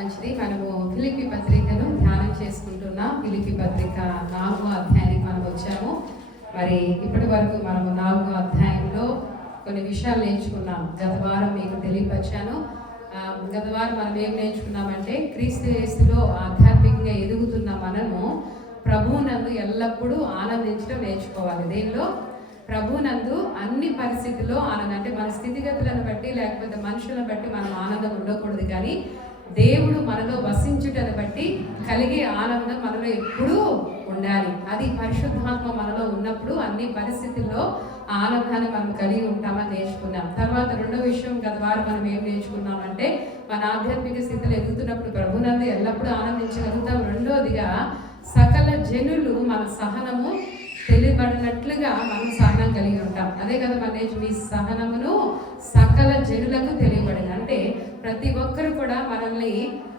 మంచిది. మనము ఫిలిప్పీ పత్రికను ధ్యానం చేసుకుంటున్నాం. ఫిలిప్పీ పత్రిక 4వ అధ్యాయానికి మనం వచ్చాము. మరి ఇప్పటి వరకు మనము 4వ అధ్యాయంలో కొన్ని విషయాలు నేర్చుకున్నాం. గత వారం మీకు తెలియపరిచాను. గత వారం మనం ఏం నేర్చుకున్నామంటే, క్రీస్తు యేసులో ఆధ్యాత్మికంగా ఎదుగుతున్న మనము ప్రభువునందు ఎల్లప్పుడూ ఆనందించడం నేర్చుకోవాలి. దేనిలో? ప్రభువునందు అన్ని పరిస్థితుల్లో ఆనందం. అంటే మన స్థితిగతులను బట్టి లేకపోతే మనుషులను బట్టి మనం ఆనందం ఉండకూడదు, కానీ దేవుడు మనలో వసించుటను బట్టి కలిగే ఆనందం మనలో ఎప్పుడూ ఉండాలి. అది పరిశుద్ధాత్మ మనలో ఉన్నప్పుడు అన్ని పరిస్థితుల్లో ఆనందాన్ని మనం కలిగి ఉంటామని నేర్చుకున్నాం. తర్వాత రెండో విషయం, గత వారం మనం ఏం నేర్చుకున్నామంటే, మన ఆధ్యాత్మిక స్థితిలో ఎదుగుతున్నప్పుడు ప్రభునందు ఎల్లప్పుడూ ఆనందించగలుగుతాం. రెండోదిగా, సకల జనులు మన సహనము తెలియబడినట్లుగా మనం సహనం కలిగి ఉంటాం. అదే కదా మన మీ సహనమును సకల జనులకు తెలియబడింది. అంటే ప్రతి ఒక్కరు కూడా మనల్ని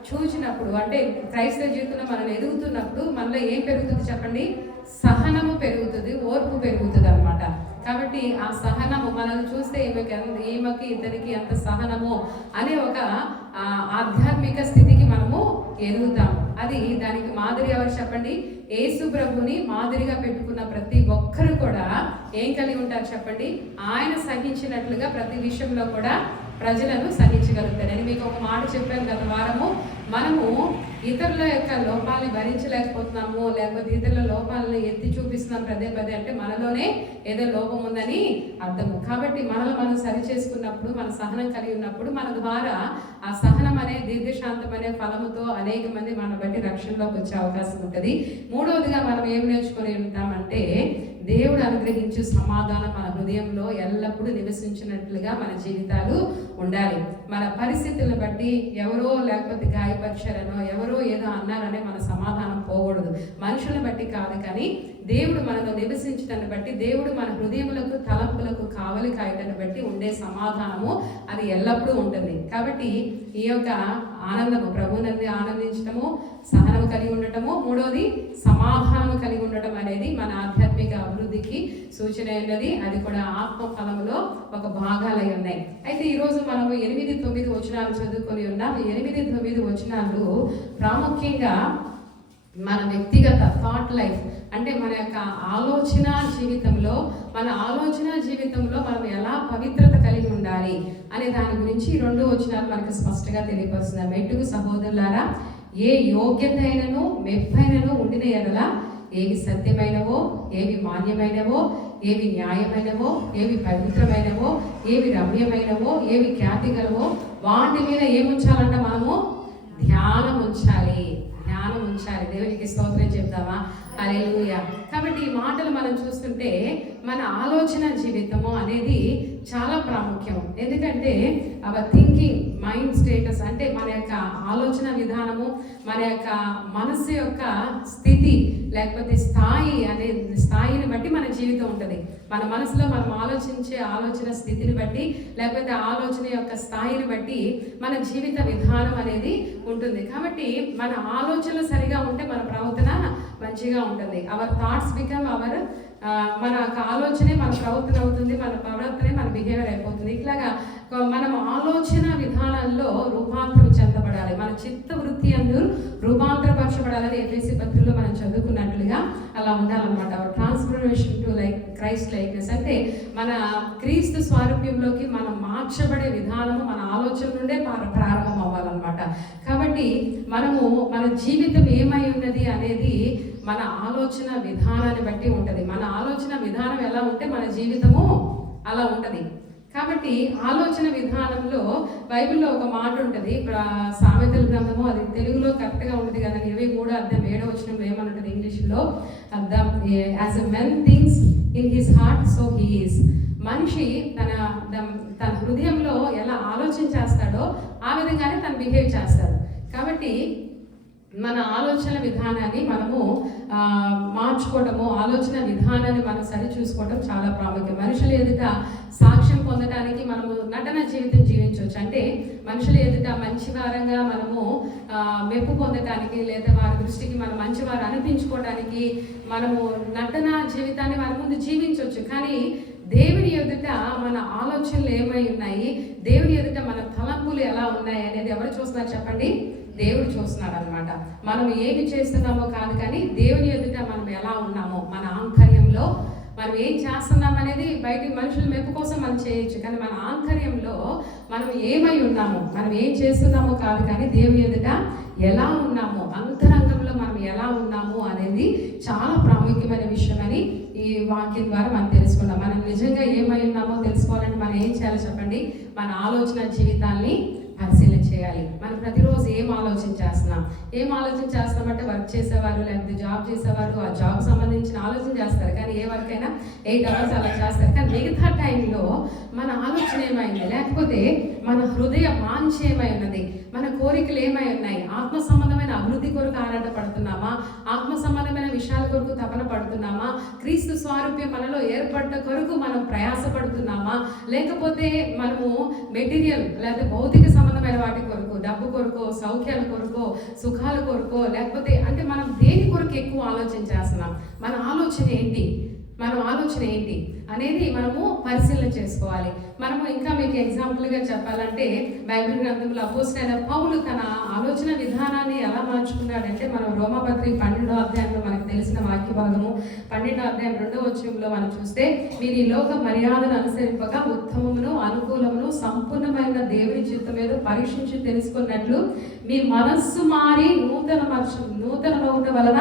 చూసినప్పుడు, అంటే క్రైస్తవ జీవితంలో మనల్ని ఎదుగుతున్నప్పుడు మనలో ఏం పెరుగుతుంది చెప్పండి? సహనము పెరుగుతుంది, ఓర్పు పెరుగుతుంది అనమాట. కాబట్టి ఆ సహనము మనల్ని చూస్తే ఈమెకి ఇతనికి ఎంత సహనము అనే ఒక ఆధ్యాత్మిక స్థితికి మనము ఎదుగుతాము. అది దానికి మాదిరి ఎవరు చెప్పండి? యేసు ప్రభుని మాదిరిగా పెట్టుకున్న ప్రతి ఒక్కరు కూడా ఏం కలిగి ఉంటారు చెప్పండి? ఆయన సహించినట్లుగా ప్రతి విషయంలో కూడా ప్రజలను సహించగలుగుతారని మీకు ఒక మాట చెప్పాను గత వారము. మనము ఇతరుల యొక్క లోపాలని భరించలేకపోతున్నాము, లేకపోతే ఇతరుల లోపాలను ఎత్తి చూపిస్తున్నాం పదే పదే అంటే మనలోనే ఏదో లోపం ఉందని అర్థము. కాబట్టి మనల్ని మనం సరి చేసుకున్నప్పుడు, మన సహనం కలిగి ఉన్నప్పుడు మన ద్వారా ఆ సహనం అనే దీర్ఘశాంతం అనే ఫలముతో అనేక మంది మన బట్టి రక్షణలోకి వచ్చే అవకాశం ఉంటుంది. మూడవదిగా మనం ఏం నేర్చుకొని ఉంటామంటే, దేవుడు అనుగ్రహించే సమాధానం మన హృదయంలో ఎల్లప్పుడూ నివసించినట్లుగా మన జీవితాలు ఉండాలి. మన పరిస్థితులను బట్టి ఎవరో లేకపోతే గాయపరిచారనో ఎవరో ఏదో అన్నారనే మన సమాధానం పోకూడదు. మనుషులను బట్టి కాదు, కానీ దేవుడు మనలో నివసించడాన్ని బట్టి, దేవుడు మన హృదయములకు తలంపులకు కావలి కాయటాన్ని బట్టి ఉండే సమాధానము అది ఎల్లప్పుడూ ఉంటుంది. కాబట్టి ఈ యొక్క ఆనందము, ప్రభువునందు ఆనందించటము, సహనం కలిగి ఉండటము, మూడోది సమాధానం కలిగి ఉండటం అనేది మన ఆధ్యాత్మిక అభివృద్ధికి సూచన అయినది. అది కూడా ఆత్మ ఫలంలో ఒక భాగాలై ఉన్నాయి. అయితే ఈరోజు మనము 8-9 వచనాలు చదువుకొని ఉన్నాం. 8-9 వచనాలు ప్రాముఖ్యంగా మన వ్యక్తిగత థాట్ లైఫ్, అంటే మన యొక్క ఆలోచన జీవితంలో మనం ఎలా పవిత్రత కలిగి ఉండాలి అనే దాని గురించి 2 వచనాలు మనకు స్పష్టంగా తెలియపరుస్తున్నాయి. మెట్టుకు సహోదరులారా, ఏ యోగ్యత అయినను మెప్పైనను ఉండిన ఎడల, ఏవి సత్యమైనవో, ఏవి మాన్యమైనవో, ఏవి న్యాయమైనవో, ఏవి పవిత్రమైనవో, ఏవి రమ్యమైనవో, ఏవి ఖ్యాతి గలవో, వాటి మీద ఏముంచాలంట? మనము ధ్యానం ఉంచాలి. దేవునికి స్తోత్రం చెప్తామా? హల్లెలూయా. కాబట్టి ఈ మాటలు మనం చూస్తుంటే మన ఆలోచన జీవితము అనేది చాలా ప్రాముఖ్యం. ఎందుకంటే అవర్ థింకింగ్ మైండ్ స్టేటస్, అంటే మన యొక్క ఆలోచన విధానము, మన యొక్క మనసు యొక్క స్థితి లేకపోతే స్థాయి అనే స్థాయిని బట్టి మన జీవితం ఉంటుంది. మన మనసులో మనం ఆలోచించే ఆలోచన స్థితిని బట్టి లేకపోతే ఆలోచన యొక్క స్థాయిని బట్టి మన జీవిత విధానం అనేది ఉంటుంది. కాబట్టి మన ఆలోచనలు సరిగా ఉంటే మన ప్రవర్తన మంచిగా ఉంటుంది. అవర్ థాట్స్ బికమ్ అవర్, మన ఆలోచనే మన ప్రవర్తన అవుతుంది, మన ప్రవర్తనే మన బిహేవియర్ అయిపోతుంది. ఇట్లాగా మనం ఆలోచన విధానంలో రూపాంతరం చెందబడాలి. మన చిత్త వృత్తి అందరూ రూపాంతరపరచబడాలని ఎఫెసీ పత్రికలో మనం చదువుకున్నట్లుగా అలా ఉండాలన్నమాట. ట్రాన్స్ఫర్మేషన్ టు క్రైస్ట్ లైక్నెస్, అంటే మన క్రీస్తు స్వారూప్యంలోకి మనం మార్చబడే విధానము మన ఆలోచన నుండే ప్రారంభం అవ్వాలన్నమాట. కాబట్టి మనము మన జీవితం ఏమై ఉన్నది అనేది మన ఆలోచన విధానాన్ని బట్టి ఉంటుంది. మన ఆలోచన విధానం ఎలా ఉంటే మన జీవితము అలా ఉంటుంది. కాబట్టి ఆలోచన విధానంలో బైబిల్లో ఒక మాట ఉంటుంది, సామెతల గ్రంథము, అది తెలుగులో కరెక్ట్గా ఉంటుంది కదా, 23:7 వచనంలో ఏమనుంటుంది ఇంగ్లీష్లో? As a men thinks in his heart so he is. మనిషి తన హృదయంలో ఎలా ఆలోచించేస్తాడో ఆ విధంగానే తను బిహేవ్ చేస్తాడు. కాబట్టి మన ఆలోచన విధానాన్ని మనము మార్చుకోవటము, ఆలోచన విధానాన్ని మనం సరి చూసుకోవటం చాలా ప్రాముఖ్యం. మనుషుల ఎదుట సాక్ష్యం పొందడానికి మనము నటన జీవితం జీవించవచ్చు. అంటే మనుషుల ఎదుట మంచివారంగా మనము మెప్పు పొందటానికి లేదా వారి దృష్టికి మనం మంచివారు అనిపించుకోవడానికి మనము నటన జీవితాన్ని వారి ముందు జీవించవచ్చు. కానీ దేవుని ఎదుట మన ఆలోచనలు ఏమై ఉన్నాయి, దేవుని ఎదుట మన తలంపులు ఎలా ఉన్నాయి అనేది ఎవరు చూస్తున్నారు చెప్పండి? దేవుడు చూస్తున్నాడు అనమాట. మనం ఏమి చేస్తున్నామో కాదు, కానీ దేవుని ఎదుట మనం ఎలా ఉన్నామో, మన ఆంతర్యంలో మనం ఏం చేస్తున్నాం అనేది బయట మనుషుల మెప్పు కోసం మనం చేయొచ్చు, కానీ మన ఆంతర్యంలో మనం ఏమై ఉన్నామో, మనం ఏం చేస్తున్నామో కాదు, కానీ దేవుని ఎదుట ఎలా ఉన్నామో, అంతరంగంలో మనం ఎలా ఉన్నాము అనేది చాలా ప్రాముఖ్యమైన విషయం అని ఈ వాక్యం ద్వారా మనం తెలుసుకున్నాం. మనం నిజంగా ఏమై ఉన్నామో తెలుసుకోవాలంటే మనం ఏం చేయాలి చెప్పండి? మన ఆలోచన జీవితాన్ని పరిశీలన చేయాలి. మనం ప్రతిరోజు ఏం ఆలోచన చేస్తున్నామంటే వర్క్ చేసేవారు లేకపోతే జాబ్ చేసేవారు ఆ జాబ్ సంబంధించిన ఆలోచన చేస్తారు, కానీ ఏ వర్క్ అయినా 8 hours అలా చేస్తారు. కానీ మిగతా టైంలో మన ఆలోచన ఏమైంది, లేకపోతే మన హృదయ వాంఛ ఏమై ఉన్నది, మన కోరికలు ఏమై ఉన్నాయి, ఆత్మ సంబంధమైన అభివృద్ధి కొరకు ఆరాటపడుతున్నామా, ఆత్మ సంబంధమైన విషయాల కొరకు తపన పడుతున్నామా, క్రీస్తు స్వారూప్యం మనలో ఏర్పడ్డ కొరకు మనం ప్రయాసపడుతున్నామా, లేకపోతే మనము మెటీరియల్ లేదా భౌతిక సంబంధమైన వాటి కొరకు, డబ్బు కొరకు, సౌఖ్యాల కొరకు, సుఖాల కొరకు, లేకపోతే అంటే మనం దేని కొరకు ఎక్కువ ఆలోచన చేస్తున్నాం, మన ఆలోచన ఏంటి అనేది మనము పరిశీలన చేసుకోవాలి. మనము ఇంకా మీకు ఎగ్జాంపుల్గా చెప్పాలంటే బైబిల్ గ్రంథంలో అపోస్తలుడైన పౌలు తన ఆలోచన విధానాన్ని ఎలా మార్చుకున్నాడంటే, మనం రోమాపత్రిక 12వ అధ్యాయంలో మనకు తెలిసిన వాక్య భాగము 12వ అధ్యాయం 2వ వచనంలో మనం చూస్తే, మీరు ఈ లోక మర్యాదను అనుసరింపగా ఉత్తమమును అనుకూలమును సంపూర్ణమైన దేవుని చిత్తమేదో పరీక్షించి తెలుసుకున్నట్లు మీ మనస్సు మారి నూతనమవుట వలన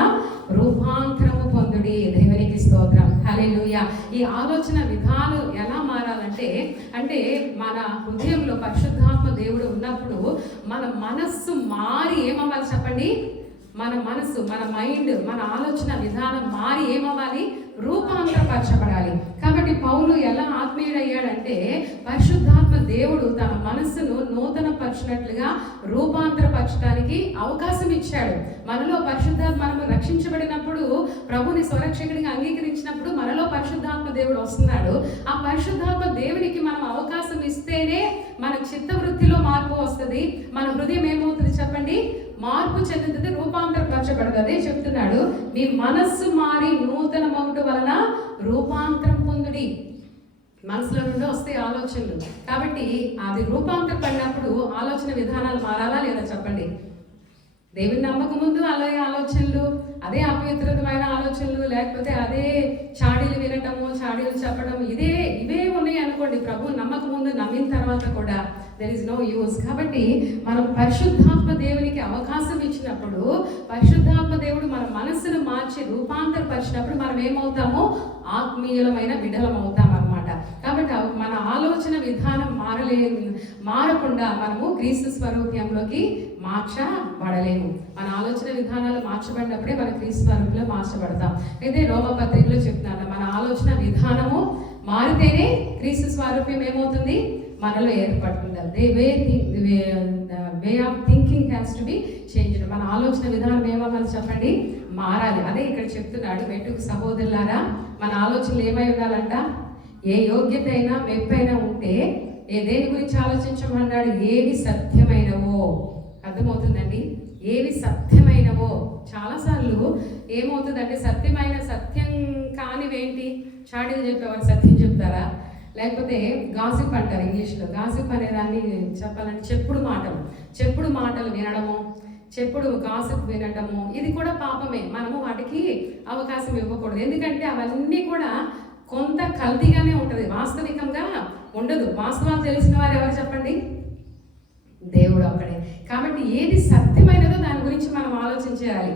రూపాంతరము పొందుడి. దేవునికి స్తోత్రం, హల్లెలూయా. ఈ ఆలోచన విధానం ఎలా మారాలంటే, అంటే మన హృదయంలో పరిశుద్ధాత్మ దేవుడు ఉన్నప్పుడు మన మనస్సు మారి ఏమవ్వాలి చెప్పండి? మన మనస్సు, మన మైండ్, మన ఆలోచన విధానం మారి ఏమవ్వాలి? రూపాంతరపరచబడాలి. కాబట్టి పౌలు ఎలా ఆత్మీయుడయ్యాడంటే, పరిశుద్ధాత్మ దేవుడు తన మనస్సును నూతనపరచినట్లుగా రూపాంతరపరచడానికి అవకాశం ఇచ్చాడు. మనలో పరిశుద్ధాత్మ, మనము రక్షించబడినప్పుడు, ప్రభుని స్వరక్షకుడిగా అంగీకరించినప్పుడు మనలో పరిశుద్ధాత్మ దేవుడు వస్తున్నాడు. ఆ పరిశుద్ధాత్మ దేవునికి మనం అవకాశం ఇస్తేనే మన చిత్తవృత్తిలో మార్పు వస్తుంది, మన హృదయం ఏమవుతుంది చెప్పండి? మార్పు చెందుతుంది, రూపాంతరపరచబడుతుంది. అదే చెప్తున్నాడు, మీ మనస్సు మారి నూతనమవుట వలన రూపాంతరం పొందుడి. మనసులో నుండి వస్తే ఆలోచనలు, కాబట్టి అది రూపాంతరపడినప్పుడు ఆలోచన విధానాలు మారాలా లేదా చెప్పండి? దేవుని నమ్మక ముందు అలాగే ఆలోచనలు, అదే అపవిత్రమైన ఆలోచనలు, లేకపోతే అదే చాడీలు వినటము, చాడీలు చెప్పడం, ఇవే ఉన్నాయి అనుకోండి. ప్రభు నమ్మక ముందు, నమ్మిన తర్వాత కూడా దెర్ ఇస్ నో యూజ్. కాబట్టి మనం పరిశుద్ధాత్మ దేవునికి అవకాశం ఇచ్చినప్పుడు, పరిశుద్ధాత్మ దేవుడు మన మనస్సును మార్చి రూపాంతరపరిచినప్పుడు మనం ఏమవుతామో? ఆత్మీయులమైన బిడ్డలం అవుతాం అన్నమాట. కాబట్టి మన ఆలోచన విధానం మారకుండా మనము క్రీస్తు స్వరూప్యంలోకి మార్చబడలేము. మన ఆలోచన విధానాలు మార్చబడినప్పుడే మన క్రీస్తు స్వరూపంలో మార్చబడతాం. అయితే రోమపత్రికలో చెప్తున్నాను, మన ఆలోచన విధానము మారితేనే క్రీస్తు స్వరూప్యం ఏమవుతుంది? మనలో ఏర్పడుతుంది. Way of thinking has to be changed. మన ఆలోచన విధానం ఏమవ్వాలి చెప్పండి? మారాలి. అదే ఇక్కడ చెప్తున్నాడు, మెట్టుకు సహోదరులారా, మన ఆలోచనలు ఏమై ఉండాలంట? ఏ యోగ్యత అయినా మెప్పైనా ఉంటే దేని గురించి ఆలోచించమన్నాడు? ఏవి సత్యమైనవో. అర్థమవుతుందండి? ఏవి సత్యమైనవో. చాలాసార్లు ఏమవుతుందంటే, సత్యం కానివేంటి? చాడీలు చెప్పేవారు సత్యం చెప్తారా? లేకపోతే గాసిప్ అంటారు ఇంగ్లీష్లో. గాసిప్ అనేదాన్ని చెప్పాలంటే చెప్పుడు మాటలు వినడము, గాసిప్ వినడము, ఇది కూడా పాపమే. మనము వాటికి అవకాశం ఇవ్వకూడదు. ఎందుకంటే అవన్నీ కూడా కొంత కల్తీగానే ఉంటుంది, వాస్తవికంగా ఉండదు. వాస్తవాలు తెలిసిన వారు ఎవరు చెప్పండి? దేవుడు ఒక్కడే. కాబట్టి ఏది సత్యమైనదో దాని గురించి మనం ఆలోచించాలి.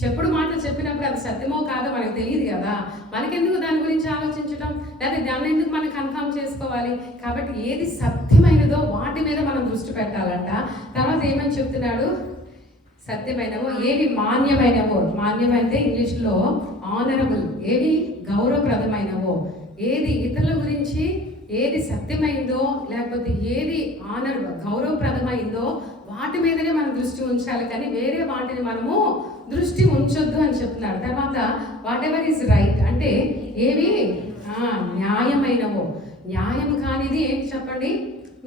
చెప్పుడు మాటలు చెప్పినప్పుడు అది సత్యమో కాదో మనకు తెలియదు కదా, మనకెందుకు దాని గురించి ఆలోచించడం, లేదా దాన్ని ఎందుకు మనం కన్ఫర్మ్ చేసుకోవాలి? కాబట్టి ఏది సత్యమైనదో వాటి మీద మనం దృష్టి పెట్టాలంట. తర్వాత ఏమని చెప్తున్నాడు? సత్యమైనవో, ఏవి మాన్యమైనవో. మాన్యమైతే ఇంగ్లీష్లో ఆనరబుల్. ఏవి గౌరవప్రదమైనవో, ఏది ఇతరుల గురించి ఏది సత్యమైందో, లేకపోతే ఏది గౌరవప్రదమైందో వాటి మీదనే మనం దృష్టి ఉంచాలి, కానీ వేరే వాటిని మనము దృష్టి ఉంచొద్దు అని చెప్తున్నాడు. తర్వాత వాట్ ఎవర్ ఈజ్ రైట్ అంటే ఏవి న్యాయమైనవో. న్యాయం కానిది ఏంటి చెప్పండి?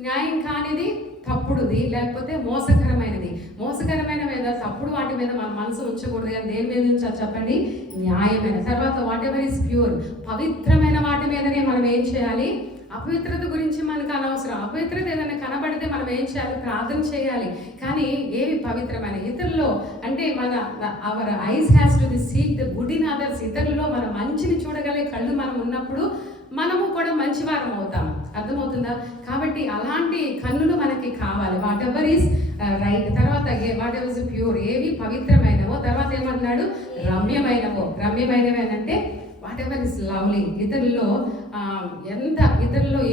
న్యాయం కానిది తప్పుడుది, లేకపోతే మోసకరమైనది. మోసకరమైన మీద తప్పుడు వాటి మీద మన మనసు ఉంచకూడదు. కానీ దేని మీద ఉంచాలి చెప్పండి? న్యాయమైన. తర్వాత వాట్ ఎవర్ ఇస్ ప్యూర్, పవిత్రమైన వాటి మీదనే మనం ఏం చేయాలి? అపవిత్రత గురించి మనకు అనవసరం. అపవిత్రత ఏదైనా కనబడితే మనం ఏం చేయాలి? ప్రార్థన చేయాలి. కానీ ఏవి పవిత్రమైన ఇతరుల్లో అంటే our eyes has to the seek the good in others. ఇతరుల్లో మన మంచిని చూడగలిగే కళ్ళు మనం ఉన్నప్పుడు మనము కూడా మంచివారం అవుతాం. అర్థమవుతుందా? కాబట్టి అలాంటి కన్నులు మనకి కావాలి. What ever is right. తర్వాత వాట్ ఎవర్ ఇస్ ప్యూర్, ఏవి పవిత్రమైనవో. తర్వాత ఏమన్నాడు? రమ్యమైనవో. రమ్యమైనవేనంటే వాట్ ఎవర్ ఇస్ లవ్లీ. ఇతరుల్లో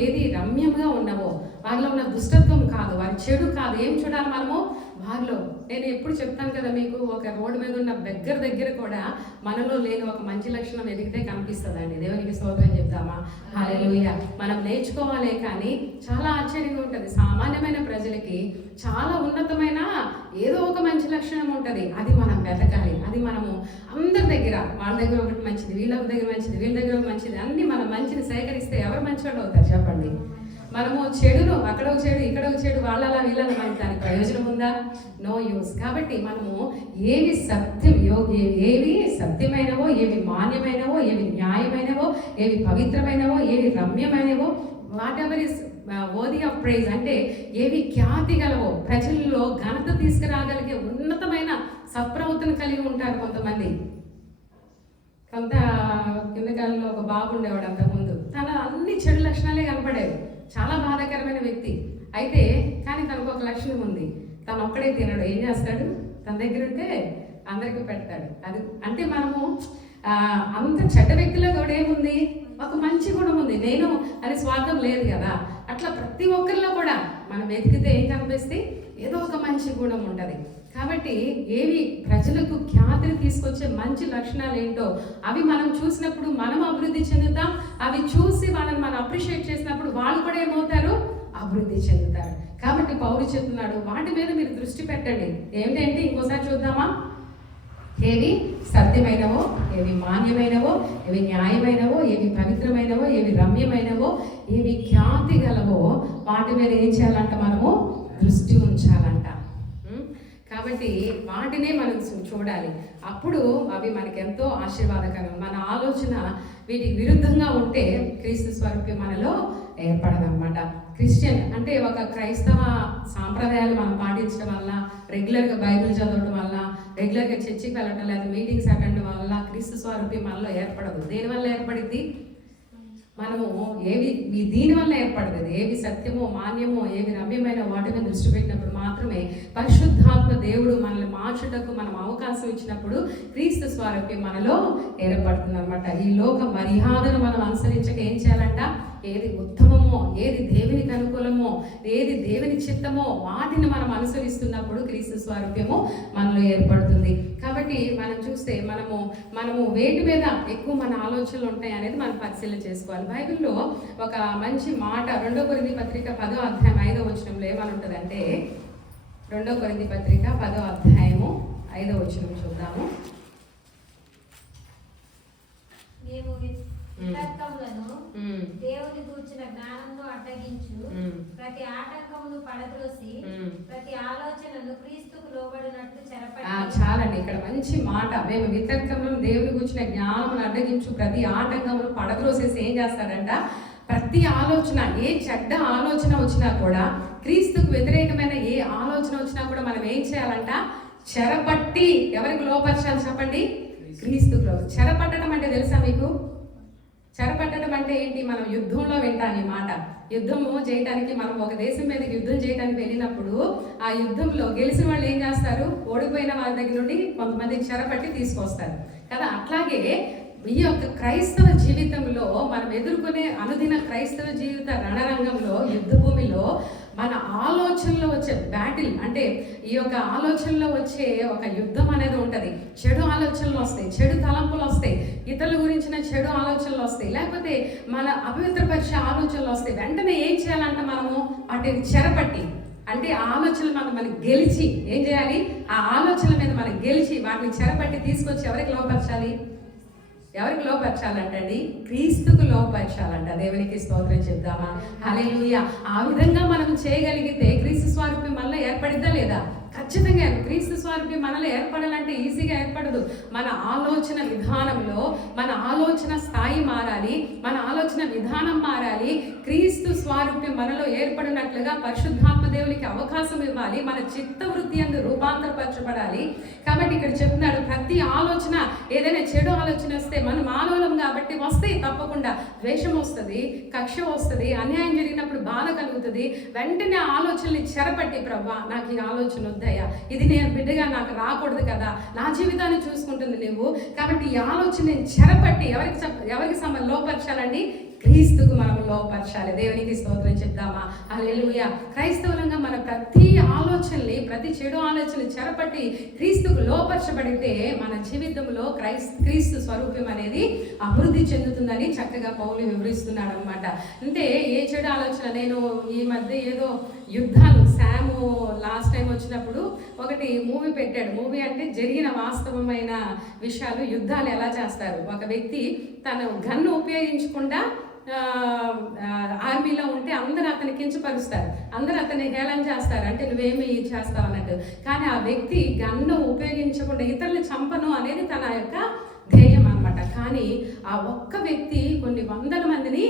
ఏది రమ్యంగా ఉన్నవో, వారిలో ఉన్న దుష్టత్వం కాదు, వారి చెడు కాదు. ఏం చూడాలి మనము? వారిలో. నేను ఎప్పుడు చెప్తాను కదా మీకు, ఒక రోడ్డు మీద ఉన్న బెగ్గర దగ్గర కూడా మనలో లేని ఒక మంచి లక్షణం ఎదిగితే కనిపిస్తుందండి. దేవునికి స్తోత్రం చెప్తామా? హల్లెలూయా. మనం నేర్చుకోవాలే. కానీ చాలా ఆశ్చర్యంగా ఉంటుంది. సామాన్యమైన ప్రజలకి చాలా ఉన్నతమైన ఏదో ఒక మంచి లక్షణం ఉంటుంది. అది మనం వెతకాలి. అది మనము అందరి దగ్గర, వాళ్ళ దగ్గర ఒకటి మంచిది, వీళ్ళ దగ్గర మంచిది, వీళ్ళ దగ్గర మంచిది, అన్ని మనం మంచిని సేకరిస్తే ఎవరు మంచివాళ్ళు అవుతారు చెప్పండి? మనము చెడును అక్కడ ఒక చెడు, ఇక్కడ ఒక చెడు, వాళ్ళలా వీళ్ళని మనకి దానికి ప్రయోజనం ఉందా? No use. కాబట్టి మనము ఏవి ఏవి సత్యమైనవో, ఏవి మాన్యమైనవో, ఏవి న్యాయమైనవో, ఏవి పవిత్రమైనవో, ఏవి రమ్యమైనవో, whatever is worthy of praise అంటే ఏవి ఖ్యాతి గలవో, ప్రజల్లో ఘనత తీసుకురాగలిగే ఉన్నతమైన సత్ప్రవృత్తిని కలిగి ఉంటారు కొంతమంది. కింద కాలంలో ఒక బాబు ఉండేవాడు అంతకుముందు. తన అన్ని చెడు లక్షణాలే కనపడేవి. చాలా బాధాకరమైన వ్యక్తి అయితే, కానీ తనకు ఒక లక్షణం ఉంది. తను ఒక్కడే తినడు. ఏం చేస్తాడు? తన దగ్గర ఉంటే అందరికీ పెడతాడు. అది అంటే మనము అంత చెడ్డ వ్యక్తిలో కూడా ఏముంది? ఒక మంచి గుణం ఉంది. నేను అని స్వార్థం లేదు కదా. అట్లా ప్రతి ఒక్కరిలో కూడా మనం వెతికితే ఏం కనిపిస్తే ఏదో ఒక మంచి గుణం ఉంటుంది. కాబట్టి ఏవి ప్రజలకు ఖ్యాతిని తీసుకొచ్చే మంచి లక్షణాలు ఏంటో అవి మనం చూసినప్పుడు మనం అభివృద్ధి చెందుతాం. అవి చూసి వాళ్ళని మనం అప్రిషియేట్ చేసినప్పుడు వాళ్ళు కూడా ఏమవుతారు? అభివృద్ధి చెందుతారు. కాబట్టి పౌలు చెప్తున్నాడు, వాటి మీద మీరు దృష్టి పెట్టండి. ఏమిటంటే ఇంకోసారి చూద్దామా? ఏవి సత్యమైనవో, ఏవి మాన్యమైనవో, ఏవి న్యాయమైనవో, ఏవి పవిత్రమైనవో, ఏవి రమ్యమైనవో, ఏవి ఖ్యాతి గలవో వాటి మీద ఏం చేయాలంట? మనము దృష్టి ఉంచాలంట. కాబట్టి వాటినే మనం చూడాలి. అప్పుడు అవి మనకి ఎంతో ఆశీర్వాదకరం. మన ఆలోచన వీటికి విరుద్ధంగా ఉంటే క్రీస్తు స్వరూపం మనలో ఏర్పడదన్నమాట. క్రిస్టియన్ అంటే ఒక క్రైస్తవ సాంప్రదాయాలు మనం పాటించడం వల్ల, రెగ్యులర్గా బైబిల్ చదవడం వల్ల, రెగ్యులర్గా చర్చికి వెళ్ళడం లేదా మీటింగ్స్ అటెండ్ వల్ల క్రీస్తు స్వరూపం మనలో ఏర్పడదు. దేనివల్ల ఏర్పడింది? మనము దీనివల్ల ఏర్పడుతుంది. ఏవి సత్యమో, మాన్యమో, ఏవి రమ్యమైన వాటి మీద దృష్టి పెట్టినప్పుడు మాత్రమే పరిశుద్ధాత్మ దేవుడు మనల్ని మార్చుటకు మనం అవకాశం ఇచ్చినప్పుడు క్రీస్తు స్వరూపం మనలో ఏర్పడుతుంది అనమాట. ఈ లోక మర్యాదను మనం అనుసరించక ఏం చేయాలంట? ఏది ఉత్తమమో, ఏది దేవునికి అనుకూలమో, ఏది దేవుని చిత్తమో వాటిని మనం అనుసరిస్తున్నప్పుడు క్రీస్తు స్వరూపము మనలో ఏర్పడుతుంది. కాబట్టి మనం చూస్తే మనము వేటి మీద ఎక్కువ మన ఆలోచనలు ఉంటాయి అనేది మనం పరిశీలన చేసుకోవాలి. బైబిల్లో ఒక మంచి మాట 2 కొరింథీ పత్రిక 10వ అధ్యాయం 5వ వచనంలో ఏమని ఉంటుందంటే, 2 కొరింథీ పత్రిక 10వ అధ్యాయము 5వ వచనం చూద్దాము. దేవుని గూర్చిన జ్ఞానంతో అడ్డగించు ప్రతి ఆటంకమును పడద్రోసి ప్రతి ఆలోచనను క్రీస్తుకు లోబడినట్టు చెరపట్టి. చాలండి, ఇక్కడ మంచి మాట. మేము వితర్కమును దేవుని గూర్చిన జ్ఞానమును అడ్డగించు ప్రతి ఆటంకమును పడద్రోసేసి ఏం చేస్తాడంట? ప్రతి ఆలోచన, ఏ చెడ్డ ఆలోచన వచ్చినా కూడా, క్రీస్తుకు వ్యతిరేకమైన ఏ ఆలోచన వచ్చినా కూడా మనం ఏం చేయాలంట? చెరపట్టి. ఎవరికి లోపరచాలి చెప్పండి? క్రీస్తుకు. చెరపట్టడం అంటే తెలుసా మీకు? చెరపట్టడం అంటే ఏంటి? మనం యుద్ధంలో వింటాను ఈ మాట. యుద్ధము చేయడానికి మనం ఒక దేశం మీద యుద్ధం చేయడానికి వెళ్ళినప్పుడు ఆ యుద్ధంలో గెలిచిన వాళ్ళు ఏం చేస్తారు? ఓడిపోయిన వాళ్ళ దగ్గర నుండి కొంతమంది చెరపట్టి తీసుకొస్తారు కదా. అట్లాగే ఈ యొక్క క్రైస్తవ జీవితంలో మనం ఎదుర్కొనే అనుదిన క్రైస్తవ జీవిత రణరంగంలో, యుద్ధ భూమిలో మన ఆలోచనలో వచ్చే బ్యాటిల్ అంటే ఈ యొక్క ఆలోచనలో వచ్చే ఒక యుద్ధం అనేది ఉంటుంది. చెడు ఆలోచనలు వస్తాయి, చెడు తలంపులు వస్తాయి, ఇతరుల గురించిన చెడు ఆలోచనలు వస్తాయి, లేకపోతే మన అపవిత్రపరిచే ఆలోచనలు వస్తాయి. వెంటనే ఏం చేయాలంటే మనము వాటిని చెరపట్టి, అంటే ఆ ఆలోచనలు మనం గెలిచి ఏం చేయాలి? ఆ ఆలోచనల మీద మనం గెలిచి వాటిని చెరపట్టి తీసుకొచ్చి ఎవరికి లోపరచాలి? ఎవరికి లోపరచాలంటండి? క్రీస్తుకు లోపరచాలంట. దేవునికి స్తోత్రం చెప్దామా? హల్లెలూయా. ఆ విధంగా మనం చేయగలిగితే క్రీస్తు స్వరూపం మనలో ఏర్పడిద్దా లేదా? ఖచ్చితంగా. క్రీస్తు స్వరూపం మనలో ఏర్పడాలంటే ఈజీగా ఏర్పడదు. మన ఆలోచన విధానంలో మన ఆలోచన స్థాయి మారాలి, మన ఆలోచన విధానం మారాలి. క్రీస్తు స్వరూపం మనలో ఏర్పడినట్లుగా పరిశుద్ధాత్మ దేవునికి అవకాశం ఇవ్వాలి. మన చిత్తవృత్తి అందు రూపాంతరపరచబడాలి. కాబట్టి ఇక్కడ చెప్తున్నాడు, ప్రతి ఆలోచన, ఏదైనా చెడు ఆలోచన వస్తే మనం మానవులం కాబట్టి వస్తాయి తప్పకుండా. ద్వేషం వస్తుంది, కక్ష వస్తుంది, అన్యాయం జరిగినప్పుడు బాధ కలుగుతుంది. వెంటనే ఆలోచనని చెరపట్టి, ప్రభువా నాకు ఈ ఆలోచన వద్దయ్యా, ఇది నేను బిడ్డగా నాకు రాకూడదు కదా, నా జీవితాన్ని చూసుకుంటుంది నువ్వు, కాబట్టి ఈ ఆలోచన నేను చెరపట్టి ఎవరికి లోపరచాలండి? క్రీస్తుకు మనం లోపరచాలి. దేవునికి స్తోత్రం చెప్దామా? హల్లెలూయా. క్రైస్తవులంగా మన ప్రతి ఆలోచనని, ప్రతి చెడు ఆలోచన చెరపట్టి క్రీస్తుకు లోపరచబడితే మన జీవితంలో క్రీస్తు స్వరూపం అనేది అభివృద్ధి చెందుతుందని చక్కగా పౌలు వివరిస్తున్నాడు అనమాట. అంటే ఏ చెడు ఆలోచన, నేను ఈ మధ్య ఏదో యుద్ధాలు, శాము లాస్ట్ టైం వచ్చినప్పుడు ఒకటి మూవీ పెట్టాడు. మూవీ అంటే జరిగిన వాస్తవమైన విషయాలు, యుద్ధాలు ఎలా చేస్తారు. ఒక వ్యక్తి తన గన్ను ఉపయోగించకుండా ఆర్మీలో ఉంటే అందరూ అతన్ని కించపరుస్తారు, అందరూ అతన్ని హేళన చేస్తారు, అంటే నువ్వేమి చేస్తావు అన్నట్టు. కానీ ఆ వ్యక్తి గన్ను ఉపయోగించకుండా ఇతరులు చంపను అనేది తన యొక్క ధ్యేయం అనమాట. కానీ ఆ ఒక్క వ్యక్తి కొన్ని వందల మందిని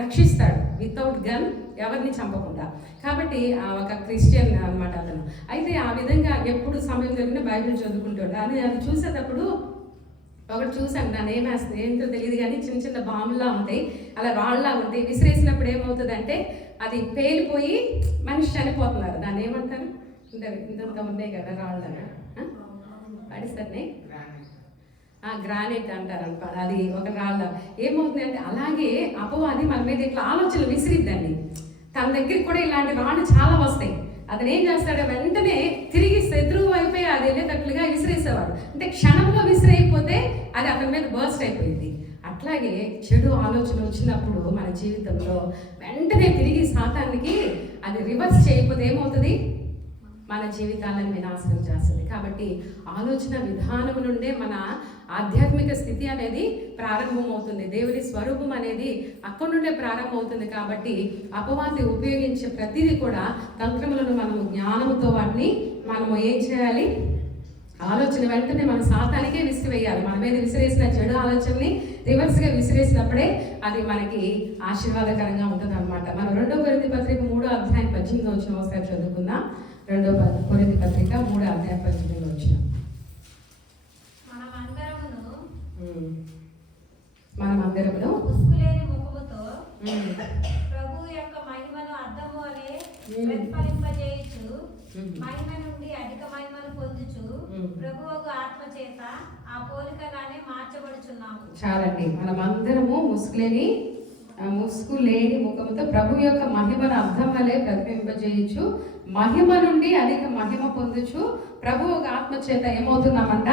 రక్షిస్తాడు వితౌట్ గన్, ఎవరిని చంపకుండా. కాబట్టి ఒక క్రిస్టియన్ అనమాట అతను. అయితే ఆ విధంగా ఎప్పుడు సమయం దొరికినా బైబిల్ చదువుకుంటాడు. అది చూసేటప్పుడు ఒకటి చూసాను, దాన్ని ఏమేస్తుంది ఏంటో తెలియదు కానీ చిన్న చిన్న బాంబులా ఉంటాయి, అలా రాళ్ళలా ఉంటాయి. విసిరేసినప్పుడు ఏమవుతుంది అంటే అది పేలిపోయి మనిషి చనిపోతున్నారు. దాన్ని ఏమంటారు? ఇంత ఉన్నాయి కదా రాళ్ళగా, అడిసర్నే గ్రానైట్ అంటారు అనమాట. అది ఒక రాళ్ళ ఏమవుతుంది అంటే, అలాగే అపవాది మన మీద ఇట్లా ఆలోచనలు విసిరిద్దండి. తన దగ్గరికి కూడా ఇలాంటి రాళ్ళు చాలా వస్తాయి. అతను ఏం చేస్తాడో వెంటనే తిరిగి శత్రువు అయిపోయి అది వెళ్ళేటట్లుగా విసిరేసేవాడు. అంటే క్షణంలో విసిరైపోతే అది అతని మీద బర్స్ట్ అయిపోయింది. అట్లాగే చెడు ఆలోచన వచ్చినప్పుడు మన జీవితంలో వెంటనే తిరిగి సాతానికి అది రివర్స్ చేయకపోతే ఏమవుతుంది? మన జీవితాలను వినాశనం చేస్తుంది. కాబట్టి ఆలోచన విధానం నుండే మన ఆధ్యాత్మిక స్థితి అనేది ప్రారంభమవుతుంది. దేవుని స్వరూపం అనేది అక్కడి నుండే ప్రారంభమవుతుంది. కాబట్టి అపవాది ఉపయోగించే ప్రతిదీ కూడా తంత్రములను మనము జ్ఞానంతో వాటిని మనము ఏం చేయాలి? ఆలోచన వెంటనే మన సాతానికే విసిరివేయాలి. మన మీద విసిరేసిన చెడు ఆలోచనని రివర్స్గా విసిరేసినప్పుడే అది మనకి ఆశీర్వాదకరంగా ఉంటుంది అనమాట. మనం 2 కొరింథీ పత్రిక 3వ అధ్యాయం 18వ వచనం ఒకసారి చదువుకుందాం. 2 కొరింథీ పత్రిక 3వ అధ్యాయం 18వ వచనం. మనమందరమును ముసుగులేని ముఖముతో ప్రభువు యొక్క మహిమను అద్దము వలె ప్రతిఫలింపజేయుచు, మహిమ నుండి అధిక మహిమను పొందుచు, ప్రభువుకు ఆత్మ చేత ఆ పోలికగానే మార్చబడుచున్నాము. చాలండి. మనమందరము ముసుగు లేని ముఖముతో ప్రభు యొక్క మహిమను అర్థం వలె ప్రతిబింబజేయచ్చు, మహిమ నుండి అధిక మహిమ పొందుచు, ప్రభు ఒక ఆత్మ చేత ఏమవుతున్నామంట?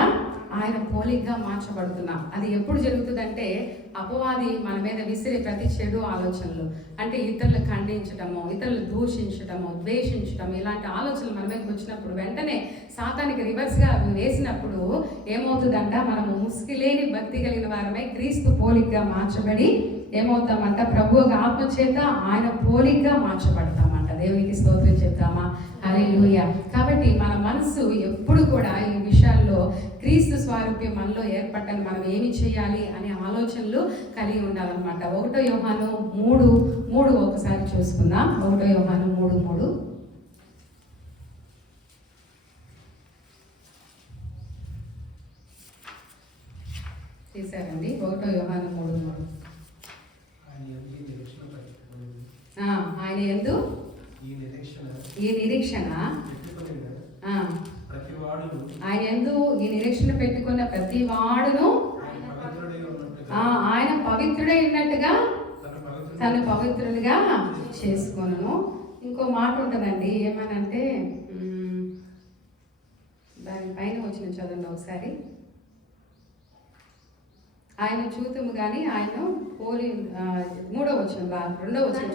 ఆయన పోలికగా మార్చబడుతున్నాం. అది ఎప్పుడు జరుగుతుందంటే, అపవాది మన మీద విసిరే ప్రతి చెడు ఆలోచనలు, అంటే ఇతరులు ఖండించటము, ఇతరులు దూషించటము, ద్వేషించటము, ఇలాంటి ఆలోచనలు మన మీదకి వచ్చినప్పుడు వెంటనే సాతానికి రివర్స్గా వేసినప్పుడు ఏమవుతుందంట? మనము ముసుగులేని భక్తి కలిగిన వారమై క్రీస్తు పోలికగా మార్చబడి ఏమవుతామంట? ప్రభు ఒక ఆత్మ చేత ఆయన పోలికగా మార్చబడతామంట. దేవునికి స్తోత్రం చెప్తామా? హల్లెలూయా. కాబట్టి మన మనసు ఎప్పుడు కూడా ఈ విషయాల్లో క్రీస్తు స్వరూపం మనలో ఏర్పడటానికి మనం ఏమి చేయాలి అనే ఆలోచనలు కలిగి ఉండాలన్నమాట. 1 యోహాను 3:3 ఒకసారి చూసుకుందాం. 1 యోహాను 3:3 తీసారండి. 1 యోహాను 3:3 ఆయన యందు ఈ నిరీక్షణ, ఆయన యందు ఈ నిరీక్షణ పెట్టుకున్న ప్రతి వాడును ఆయన పవిత్రుడై ఉన్నట్టుగా తను పవిత్రుడిగా చేసుకోను. ఇంకో మాట ఉంటుందండి, ఏమనంటే దానిపైన వచ్చిన చదవండి ఒకసారి. ఆయన చూతుము కానీ ఆయన పోలి 3వ వచనం 2వ వచనం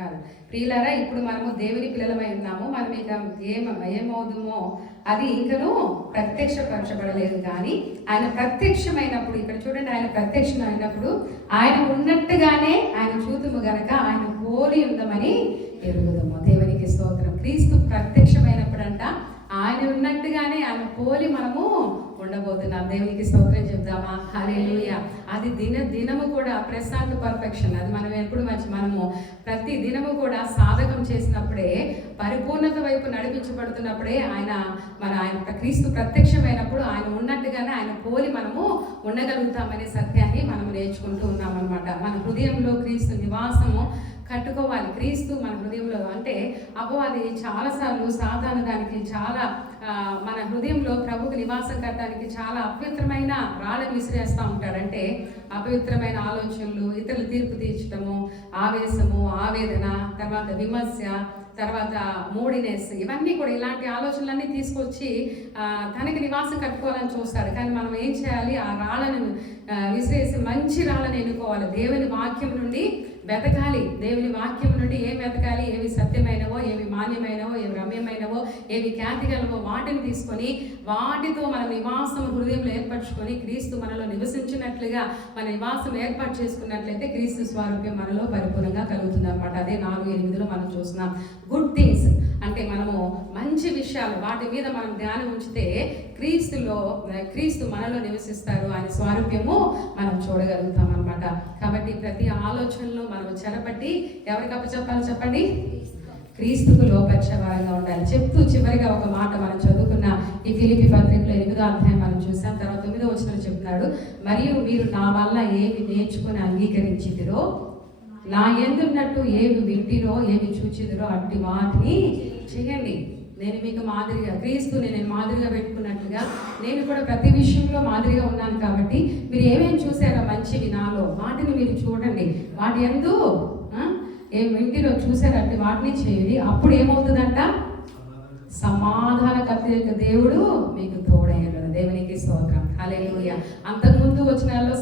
కాదు. ప్రియులారా, ఇప్పుడు మనము దేవుని పిల్లలమై ఉన్నాము. మనం ఇక ఏమవుదుమో అది ఇంకను ప్రత్యక్షపరచబడలేదు. కానీ ఆయన ప్రత్యక్షమైనప్పుడు, ఇక్కడ చూడండి, ఆయన ప్రత్యక్షమైనప్పుడు ఆయన ఉన్నట్టుగానే ఆయన చూతుము గనక ఆయన పోలి ఉందమని ఎరుగుదము. దేవునికి స్తోత్రం. క్రీస్తు ప్రత్యక్షమైనప్పుడంట ఆయన ఉన్నట్టుగానే ఆయన పోలి మనము ఉండబోతున్నాం. దేవునికి స్తోత్రం చెప్దామా? హల్లెలూయా. అది దినము కూడా ప్రశాంత్ పర్ఫెక్షన్. అది మనం ఎప్పుడు మనము ప్రతి దినము కూడా సాధకం చేసినప్పుడే, పరిపూర్ణత వైపు నడిపించబడుతున్నప్పుడే ఆయన క్రీస్తు ప్రత్యక్షమైనప్పుడు ఆయన ఉన్నట్టుగానే ఆయన పోలి మనము ఉండగలుగుతామనే సత్యాన్ని మనం నేర్చుకుంటూ ఉన్నాం అన్నమాట. మన హృదయంలో క్రీస్తు నివాసము కట్టుకోవాలి. క్రీస్తు మన హృదయంలో అంటే అపవాది చాలాసార్లు సాతాను దానికి చాలా మన హృదయంలో ప్రభుకు నివాసం కట్టడానికి చాలా అపవిత్రమైన రాళ్ళని విసిరేస్తూ ఉంటాడంటే అపవిత్రమైన ఆలోచనలు, ఇతరులు తీర్పు తీర్చడము, ఆవేశము, ఆవేదన, తర్వాత విమర్శ, తర్వాత మూడినెస్, ఇవన్నీ కూడా ఇలాంటి ఆలోచనలన్నీ తీసుకొచ్చి తనకి నివాసం కట్టుకోవాలని చూస్తాడు. కానీ మనం ఏం చేయాలి? ఆ రాళ్ళను విసిరేసి మంచి రాళ్ళని ఎన్నుకోవాలి. దేవుని వాక్యం నుండి వెతకాలి. దేవుని వాక్యం నుండి ఏం వెతకాలి? ఏవి సత్యమైనవో, ఏవి మాన్యమైనవో, ఏవి రమ్యమైనవో, ఏవి ఖ్యాతిగలవో వాటిని తీసుకొని వాటితో మన నివాసం హృదయంలో ఏర్పరచుకొని క్రీస్తు మనలో నివసించినట్లుగా మన నివాసం ఏర్పాటు చేసుకున్నట్లయితే క్రీస్తు స్వారూప్యం మనలో పరిపూర్ణంగా కలుగుతుంది అనమాట. అదే 4:8 మనం చూస్తున్నాం. గుడ్ థింగ్స్ అంటే మనము మంచి విషయాలు, వాటి మీద మనం ధ్యానం ఉంచితే క్రీస్తు మనలో నివసిస్తారు. ఆయన స్వారూప్యము మనం చూడగలుగుతాం అనమాట. కాబట్టి ప్రతి ఆలోచనలో మనం చెరపట్టి ఎవరికి అప్పచెప్పాలి చెప్పండి? క్రీస్తుకు లోపరిచే వారంగా ఉండాలి. చెప్తూ చివరిగా ఒక మాట మనం చదువుకున్న ఈ ఫిలిప్పీ పత్రికలో 8వ అధ్యాయం మనం చూసాం. తర్వాత 9వ వచనంలో చెప్తున్నాడు, మరియు మీరు నా వల్ల ఏవి నేర్చుకుని అంగీకరించిదిరో, నా యందున్నట్టు ఏవి వింటిరో, ఏవి చూచిదిరో అట్టి వాటిని చేయండి. నేను మీకు మాదిరిగా, క్రీస్తుని నేను మాదిరిగా పెట్టుకున్నట్లుగా నేను కూడా ప్రతి విషయంలో మాదిరిగా ఉన్నాను. కాబట్టి మీరు ఏమేమి చూసారో మంచివి నాలో, వాటిని మీరు చూడండి. వాటి యందు ఏం వింటిలో చూసారంటే వాటిని చేయండి. అప్పుడు ఏమవుతుందంట? సమాధానకర్త యొక్క దేవుడు మీకు తోడయ్యాడు. దేవునికి స్తోత్రం. హల్లెలూయా. అంతకుముందు వచనాల్లో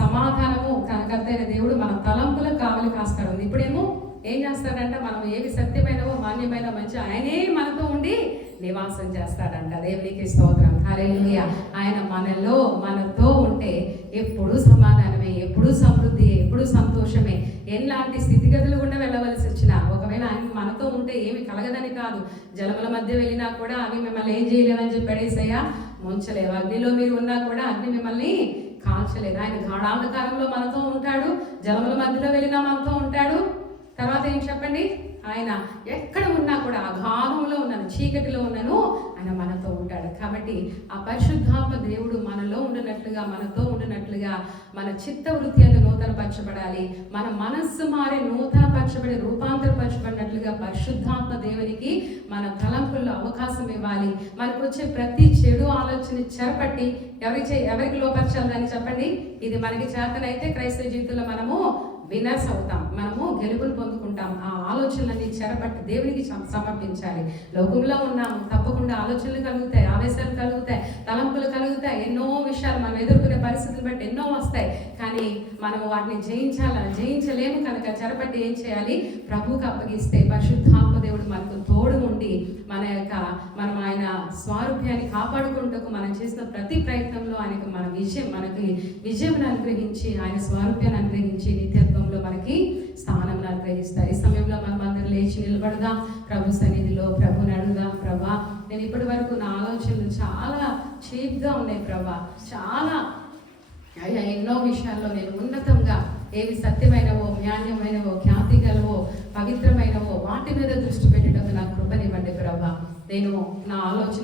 సమాధానము కర్త అయిన దేవుడు మన తలంపులకు కావలి కాస్తాడు. ఇప్పుడేమో ఏం చేస్తాడంట? మనం ఏవి సత్యమైనవో, మాన్యమైన మంచి ఆయనే మనతో ఉండి నివాసం చేస్తాడంట. దేవునికి స్తోత్రం. హల్లెలూయా. ఆయన మనతో ఉంటే ఎప్పుడు సమాధానమే, ఎప్పుడు సమృద్ధి, ఎప్పుడు సంతోషమే. ఎలాంటి స్థితిగతులు గుండా వెళ్ళవలసి వచ్చినా, ఒకవేళ ఆయన మనతో ఉంటే ఏమి కలగదని కాదు. జలముల మధ్య వెళ్ళినా కూడా అవి మిమ్మల్ని ఏం చేయలేవని చెప్పాడు యేసయ్య. ముంచలేవు. అగ్నిలో మీరు ఉన్నా కూడా అగ్ని మిమ్మల్ని కాల్చలేదు. ఆయన గాఢాంధకారంలో మనతో ఉంటాడు. జలముల మధ్యలో వెళ్ళినా మనతో ఉంటాడు. తర్వాత ఏం చెప్పండి? ఆయన ఎక్కడ ఉన్నా కూడా, అగాధంలో ఉన్నాను, చీకటిలో ఉన్నాను, ఆయన మనతో ఉంటాడు. కాబట్టి ఆ పరిశుద్ధాత్మ దేవుడు మనలో ఉండినట్లుగా, మనతో ఉండినట్లుగా మన చిత్త వృత్తి అందు నూతనపరచబడాలి. మన మనస్సు మారి నూతనపరచబడి రూపాంతరపరచబడినట్లుగా పరిశుద్ధాత్మ దేవునికి మన తలంపుల్లో అవకాశం ఇవ్వాలి. మనకు వచ్చే ప్రతి చెడు ఆలోచన చెరపట్టి ఎవరికి లోపరచాలని చెప్పండి? ఇది మనకి చేతనైతే క్రైస్తవ జీవితంలో మనము వినర్స్ అవుతాం, మనము గెలుపులు పొందుకుంటాం. ఆ ఆలోచనలన్నీ చెరపట్టి దేవునికి సమర్పించాలి. లోకంలో ఉన్నాము, తప్పకుండా ఆలోచనలు కలుగుతాయి, ఆవేశాలు కలుగుతాయి, తలంపులు కలుగుతాయి, ఎన్నో విషయాలు మనం ఎదుర్కొనే పరిస్థితులు బట్టి ఎన్నో వస్తాయి. కానీ మనము వాటిని జయించలేము కనుక చెరపట్టి ఏం చేయాలి? ప్రభువుకు అప్పగిస్తే పరిశుద్ధాత్మ దేవుడు మనకు తోడు ఉండి మనం ఆయన స్వారూప్యాన్ని కాపాడుకుంటూ మనం చేసిన ప్రతి ప్రయత్నంలో మనకి విజయం అనుగ్రహించి, ఆయన స్వారూప్యాన్ని అనుగ్రహించి నిత్యత్వంలో మనకి స్థానం అనుగ్రహిస్తారు. ఈ సమయంలో మనం అందరూ లేచి నిలబడదాం, ప్రభు సన్నిధిలో ప్రభుని అడుగుదాం. ప్రభా, నేను ఇప్పటి వరకు నా ఆలోచనలు చాలా చీప్గా ఉన్నాయి ప్రభా, చాలా అయ్యా ఎన్నో విషయాల్లో నేను ఉన్నతంగా ఏవి సత్యమైనవో, న్యాయమైనవో, ఖ్యాతి గలవో, పవిత్రమైనవో వాటి మీద దృష్టి పెట్టేటప్పుడు నాకు కృపనివ్వండి ప్రభా. నేను నా ఆలోచన